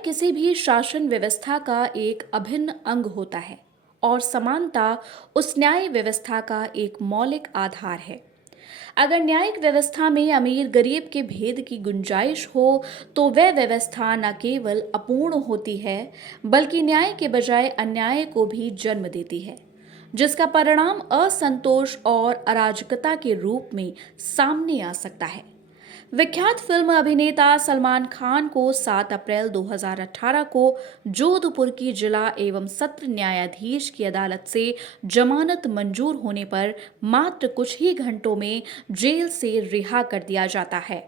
किसी भी शासन व्यवस्था का एक अभिन्न अंग होता है और समानता उस न्याय व्यवस्था का एक मौलिक आधार है। अगर न्यायिक व्यवस्था में अमीर गरीब के भेद की गुंजाइश हो तो वह व्यवस्था न केवल अपूर्ण होती है बल्कि न्याय के बजाय अन्याय को भी जन्म देती है, जिसका परिणाम असंतोष और अराजकता के रूप में सामने आ सकता है। विख्यात फिल्म अभिनेता सलमान खान को 7 अप्रैल 2018 को जोधपुर की जिला एवं सत्र न्यायाधीश की अदालत से जमानत मंजूर होने पर मात्र कुछ ही घंटों में जेल से रिहा कर दिया जाता है।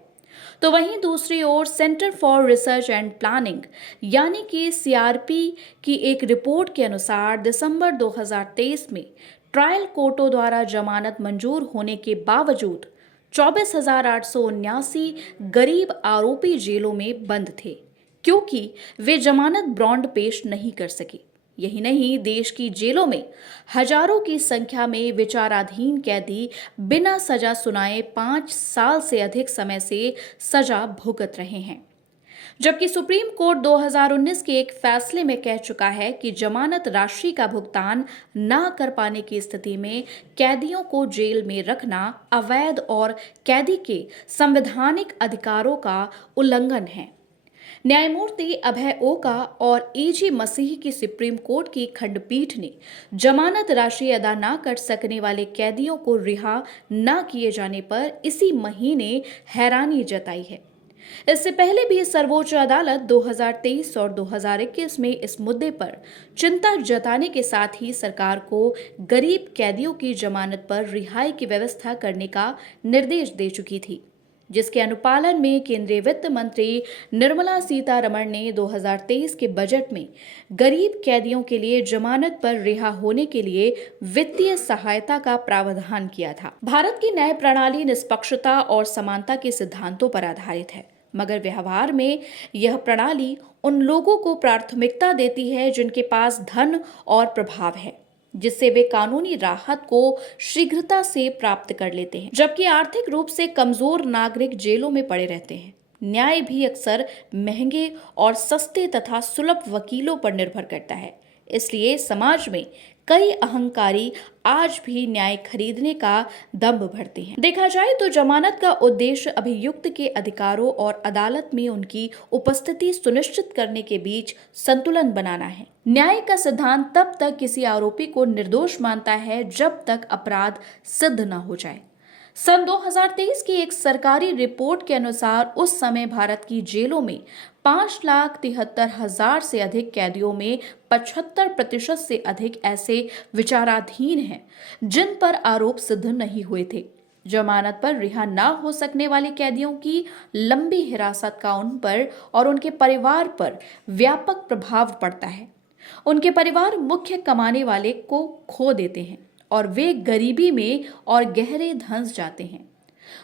तो वहीं दूसरी ओर centre for research and planning यानी कि सीआरपी की एक रिपोर्ट के अनुसार दिसंबर 2023 में ट्रायल कोर्टों द्वारा जमानत मंजूर होने के बावजूद 24,879 गरीब आरोपी जेलों में बंद थे, क्योंकि वे जमानत बॉन्ड पेश नहीं कर सके। यही नहीं, देश की जेलों में हजारों की संख्या में विचाराधीन कैदी बिना सजा सुनाए 5 साल से अधिक समय से सजा भुगत रहे हैं। जबकि सुप्रीम कोर्ट 2019 के एक फैसले में कह चुका है कि जमानत राशि का भुगतान न कर पाने की स्थिति में कैदियों को जेल में रखना अवैध और कैदी के संवैधानिक अधिकारों का उल्लंघन है। न्यायमूर्ति अभय ओका और एजी मसीह की सुप्रीम कोर्ट की खंडपीठ ने जमानत राशि अदा न कर सकने वाले कैदियों को रिहा न किए जाने पर इसी महीने हैरानी जताई है। इससे पहले भी सर्वोच्च अदालत 2023 और 2021 में इस मुद्दे पर चिंता जताने के साथ ही सरकार को गरीब कैदियों की जमानत पर रिहाई की व्यवस्था करने का निर्देश दे चुकी थी, जिसके अनुपालन में केंद्रीय वित्त मंत्री निर्मला सीतारमण ने 2023 के बजट में गरीब कैदियों के लिए जमानत पर रिहा होने के लिए वित्तीय सहायता का प्रावधान किया था। भारत की न्याय प्रणाली निष्पक्षता और समानता के सिद्धांतों पर आधारित है, मगर व्यवहार में यह प्रणाली उन लोगों को प्राथमिकता देती है जिनके पास धन और प्रभाव है, जिससे वे कानूनी राहत को शीघ्रता से प्राप्त कर लेते हैं, जबकि आर्थिक रूप से कमजोर नागरिक जेलों में पड़े रहते हैं। न्याय भी अक्सर महंगे और सस्ते तथा सुलभ वकीलों पर निर्भर करता है। इसलिए समाज में कई अहंकारी आज भी न्याय खरीदने का दंभ भरते हैं। देखा जाए तो जमानत का उद्देश्य अभियुक्त के अधिकारों और अदालत में उनकी उपस्थिति सुनिश्चित करने के बीच संतुलन बनाना है। न्याय का सिद्धांत तब तक किसी आरोपी को निर्दोष मानता है जब तक अपराध सिद्ध न हो जाए। सन 2023 की एक सरकारी रिपोर्ट के अनुसार उस समय भारत की जेलों में 5,73,000 से अधिक कैदियों में 75% से अधिक ऐसे विचाराधीन हैं जिन पर आरोप सिद्ध नहीं हुए थे। जमानत पर रिहा न हो सकने वाले कैदियों की लंबी हिरासत का उन पर और उनके परिवार पर व्यापक प्रभाव पड़ता है। उनके परिवार मुख्य कमाने वाले को खो देते हैं और वे गरीबी में और गहरे धंस जाते हैं।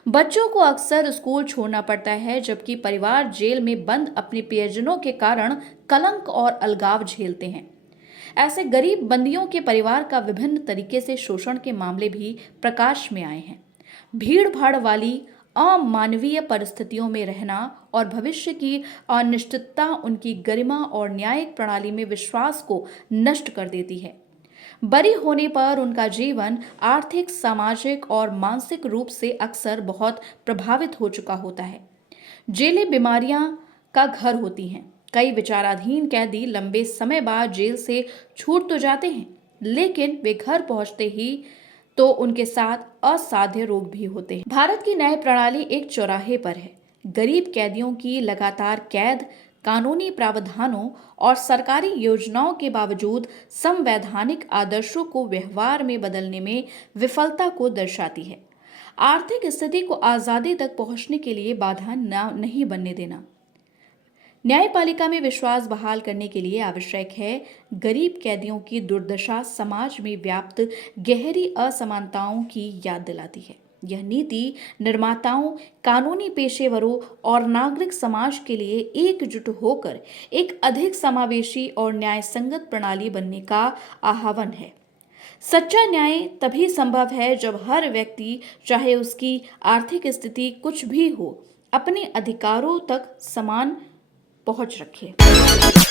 बच्चों को अक्सर स्कूल छोड़ना पड़ता है, जबकि परिवार जेल में बंद अपने प्रियजनों के कारण कलंक और अलगाव झेलते हैं। ऐसे गरीब बंदियों के परिवार का विभिन्न तरीके से शोषण के मामले भी प्रकाश में आए हैं। भीड़ भाड़ वाली अमानवीय परिस्थितियों में रहना और भविष्य की अनिश्चितता उनकी गरिमा और न्यायिक प्रणाली में विश्वास को नष्ट कर देती है। बरी होने पर उनका जीवन आर्थिक, सामाजिक और मानसिक रूप से अक्सर बहुत प्रभावित हो चुका होता है। जेलें बीमारियां का घर होती हैं। कई विचाराधीन कैदी लंबे समय बाद जेल से छूट तो जाते हैं, लेकिन वे घर पहुंचते ही तो उनके साथ असाध्य रोग भी होते हैं। भारत की न्याय प्रणाली एक चौराहे पर है। गरीब कैदियों की लगातार कैद कानूनी प्रावधानों और सरकारी योजनाओं के बावजूद संवैधानिक आदर्शों को व्यवहार में बदलने में विफलता को दर्शाती है। आर्थिक स्थिति को आजादी तक पहुंचने के लिए बाधा नहीं बनने देना। न्यायपालिका में विश्वास बहाल करने के लिए आवश्यक है। गरीब कैदियों की दुर्दशा समाज में व्याप्त गहरी असमानताओं की याद दिलाती है। यह नीति निर्माताओं, कानूनी पेशेवरों और नागरिक समाज के लिए एकजुट होकर एक अधिक समावेशी और न्याय संगत प्रणाली बनने का आह्वान है। सच्चा न्याय तभी संभव है जब हर व्यक्ति, चाहे उसकी आर्थिक स्थिति कुछ भी हो, अपने अधिकारों तक समान पहुंच रखे।